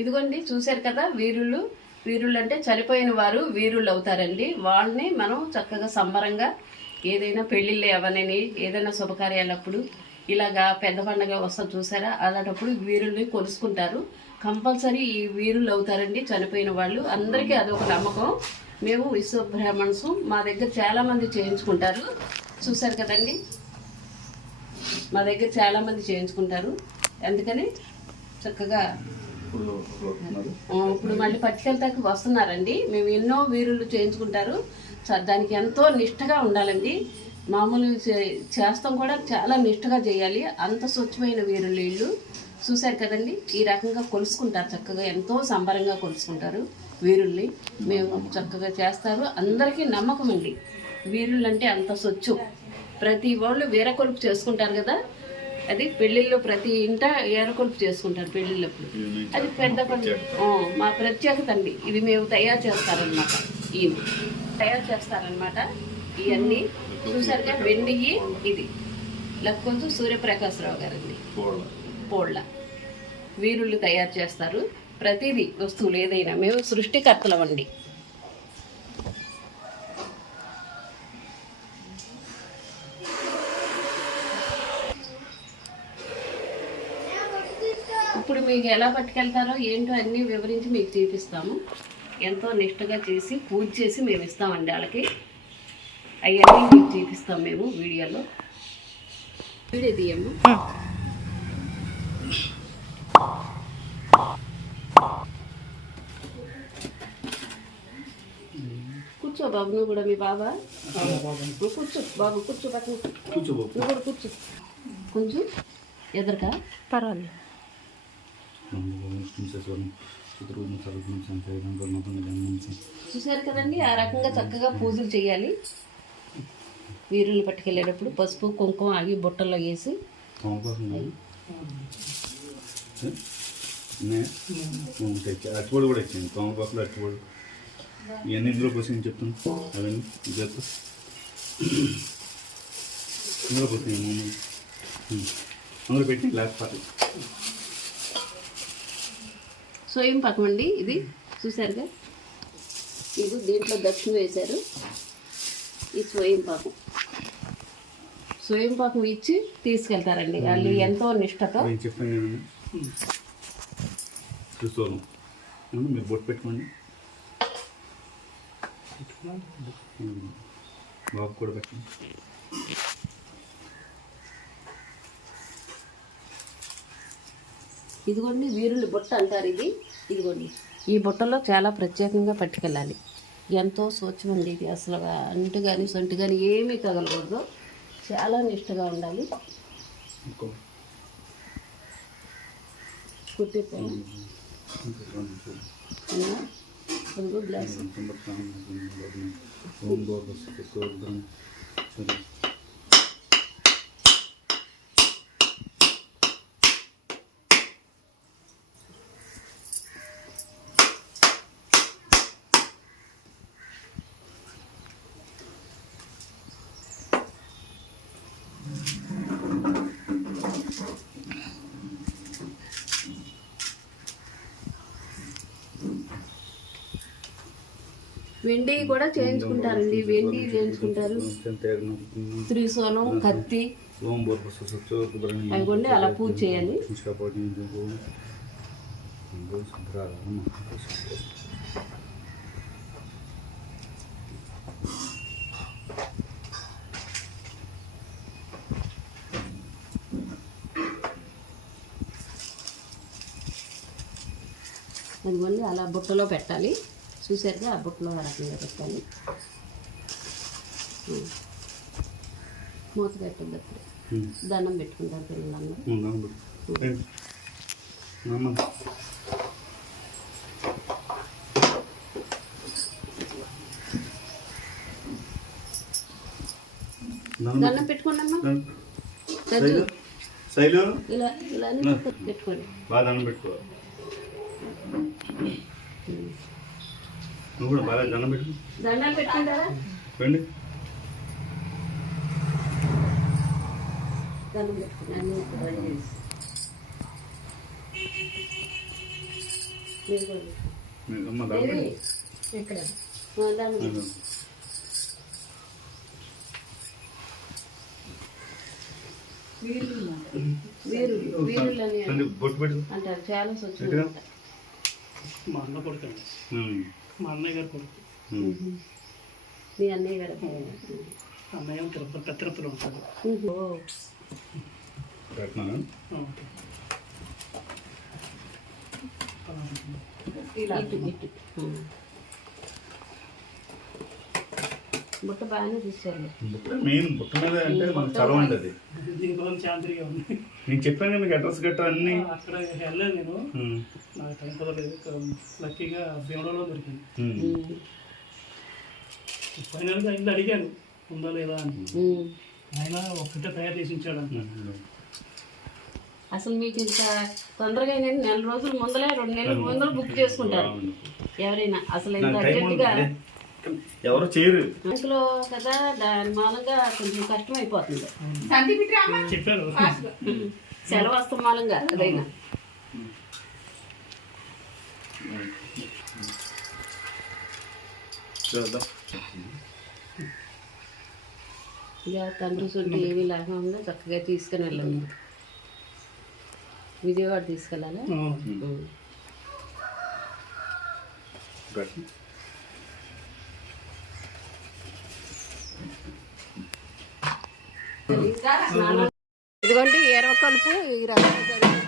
ఇదిగోండి చూశారు కదా వీరులు. వీరులు అంటే చనిపోయిన వారు వీరులు అవుతారండి వాళ్ళని మనం చక్కగా సంబరంగా ఏదైనా పెళ్ళిళ్ళు అవనని ఏదైనా శుభకార్యాలప్పుడు ఇలాగా పెద్ద పండగ వస్తా చూసారా? అలాంటప్పుడు వీరుల్ని కొలుసుకుంటారు. కంపల్సరీ ఈ వీరులు అవుతారండి చనిపోయిన వాళ్ళు. అందరికీ అదొక నమ్మకం. మేము విశ్వ బ్రాహ్మణ్స్ మా దగ్గర చాలామంది చేయించుకుంటారు. చూశారు కదండి? మా దగ్గర చాలామంది చేయించుకుంటారు. అందుకని చక్కగా ఇప్పుడు మళ్ళీ పట్టుకెళ్తాకి వస్తున్నారండి. మేము ఎన్నో వీరులు చేయించుకుంటారు. దానికి ఎంతో నిష్టగా ఉండాలండి. మామూలు చే- చేస్తాం కూడా చాలా నిష్టగా చేయాలి. అంత స్వచ్ఛమైన వీరులు వీళ్ళు. చూశారు కదండి ఈ రకంగా కొలుసుకుంటారు చక్కగా. ఎంతో సంబరంగా కొలుసుకుంటారు వీరుల్ని. మేము చక్కగా చేస్తారు. అందరికీ నమ్మకం అండి. వీరులంటే అంత స్వచ్ఛం. ప్రతి వాళ్ళు వీర కొలుపు చేసుకుంటారు కదా. అది పెళ్ళిళ్ళు ప్రతి ఇంట ఏరకొలుపు చేసుకుంటారు పెళ్ళిళ్ళప్పుడు. అది పెద్ద మా ప్రత్యేకత అండి. ఇది మేము తయారు చేస్తారనమాట ఈ తయారు చేస్తారనమాట ఇవన్నీ. చూసారుగా వెండియి ఇది. లక్కొంచు సూర్యప్రకాశ్రావు గారండి. పోళ్ళ. వీరుళ్ళు తయారు చేస్తారు. ప్రతిదీ వస్తువులు ఏదైనా. మేము సృష్టికర్తలమండి. ఇప్పుడు మీకు ఎలా పట్టుకెళ్తారో ఏంటో అన్నీ వివరించి మీకు చూపిస్తాము. ఎంతో నిష్టగా చేసి పూజ చేసి మేము ఇస్తామండి వాళ్ళకి. అవన్నీ మీకు చూపిస్తాం మేము వీడియోలో. వీడియో తీయము కూర్చో బాబు నువ్వు కూడా మీ బాబా? నువ్వు కూర్చో బాబు కూర్చో పక్కన నువ్వు కూడా కూర్చో. కొంచెం ఎదురుగా. పర్వాలేదు. చూసారు కదండి ఆ రకంగా చక్కగా పూజలు చేయాలి. వీరుని పట్టుకెళ్ళేటప్పుడు పసుపు కుంకుమ ఆగి బుట్టల్లో వేసి. అట్టుబడి కూడా వచ్చింది తోమపాకులు అట్టుబడి ఇవన్నీ ఇందులో పోసి చెప్తాను. అవన్నీ. ఇది ఇందులో పోసి అందులో పెట్టి లేకపోతే సోయం పాకం అండి ఇది? చూసారుగా ఇది దీంట్లో దక్షిణ వేశారు. ఈ స్వయం పాకం. స్వయం పాకం ఇచ్చి తీసుకెళ్తారండి. వాళ్ళు ఎంతో నిష్టతో. నేను చెప్పాను నేను. చూసుకోను. మీరు బొట్టు పెట్టుకోండి. బాబు కూడా పెట్టండి. ఇదిగోండి వీరులు బుట్ట అంటారు ఇది. ఇదిగోండి. ఈ బుట్టలో చాలా ప్రత్యేకంగా పట్టుకెళ్ళాలి. ఎంతో స్వచ్ఛమండి ఇది అసలు అంటు కానీ సొంటి కానీ ఏమీ తగలకూడదు చాలా నిష్టగా ఉండాలి. కుట్టిపోయి. గ్లాస్. వెండి కూడా చేయించుకుంటారండి. వెండి చేయించుకుంటారు. త్రిశూలం కత్తి. అవి కొన్ని అలా పూజ చేయాలి. అదిగోండి అలా బుట్టలో పెట్టాలి. చూసారుగా ఆ బుట్టలో రకంగా పెట్టాలి. మూత పెట్టద్దు అప్పుడు. దండం పెట్టుకుంటారు పిల్లలందరూ. దండం పెట్టుకోండి అమ్మా రజ్జు, శైలు ఇలా ఇలా అని పెట్టుకోండి. బాగా దండం పెట్టుకో. నువ్వు కూడా బాగా దండం పెట్టు. పెట్టుకుంటారా? దండం పెట్టుకున్నాను మీరు కూడా పెట్టు. నేను అమ్మ దాంట్లో ఏది? ఇక్కడ ఆ, దాన్ని పెట్టు. వీరులు వీరులు. అని సంది బొట్టు పెట్టు అంటారు. చాలా స్వచ్ఛంగా ఎటుగా? ఉంటారు. మా అన్నయ్య గారు కొడుకు. మీ అన్నయ్య గారు అన్నయ్య తిరుపతి తిరుపతిలో ఉంటాడు. పెట్టినాను ఆ. ఇటు, ఇటు. ఆ. బుట్ట బాగానే తీసుకోండి బుట్ట మెయిన్ బుట్ట మీద అంటే మనకు చదవండి అది నేను చెప్పాను మీకు అడ్రస్ గట్రా అన్ని అక్కడ వెళ్ళలేదు నేను. నాకు టైం కుదరలేదు ఇక లక్కీగా భీమడలో దొరికింది. ఫైనల్గా ఇల్లు అడిగాను ఉందా లేదా అని. ఆయన ఒక్కటే తయారు చేసి ఉంచాడంట ఉమ్. అసలు మీకు ఇంత తొందరగా నెల రోజుల ముందలే రెండు నెలల ముందర బుక్ చేసుకుంటారు. ఎవరైనా అసలు ఇంత అర్జెంటుగా. ఎవరు చేయరు. బ్యాంకులో కదా దాని మూలంగా కొంచెం కష్టం అయిపోతుంది చెప్పారు సెలవు వస్తాం మూలంగా అదైనా. ఇక తండ్రి చుట్టూ ఏమీ లేకుండా చక్కగా తీసుకుని వెళ్ళండి విజయవాడ తీసుకెళ్ళాలా? ఇదిగోండి ఎరవ కలుపు ఈ రకంగా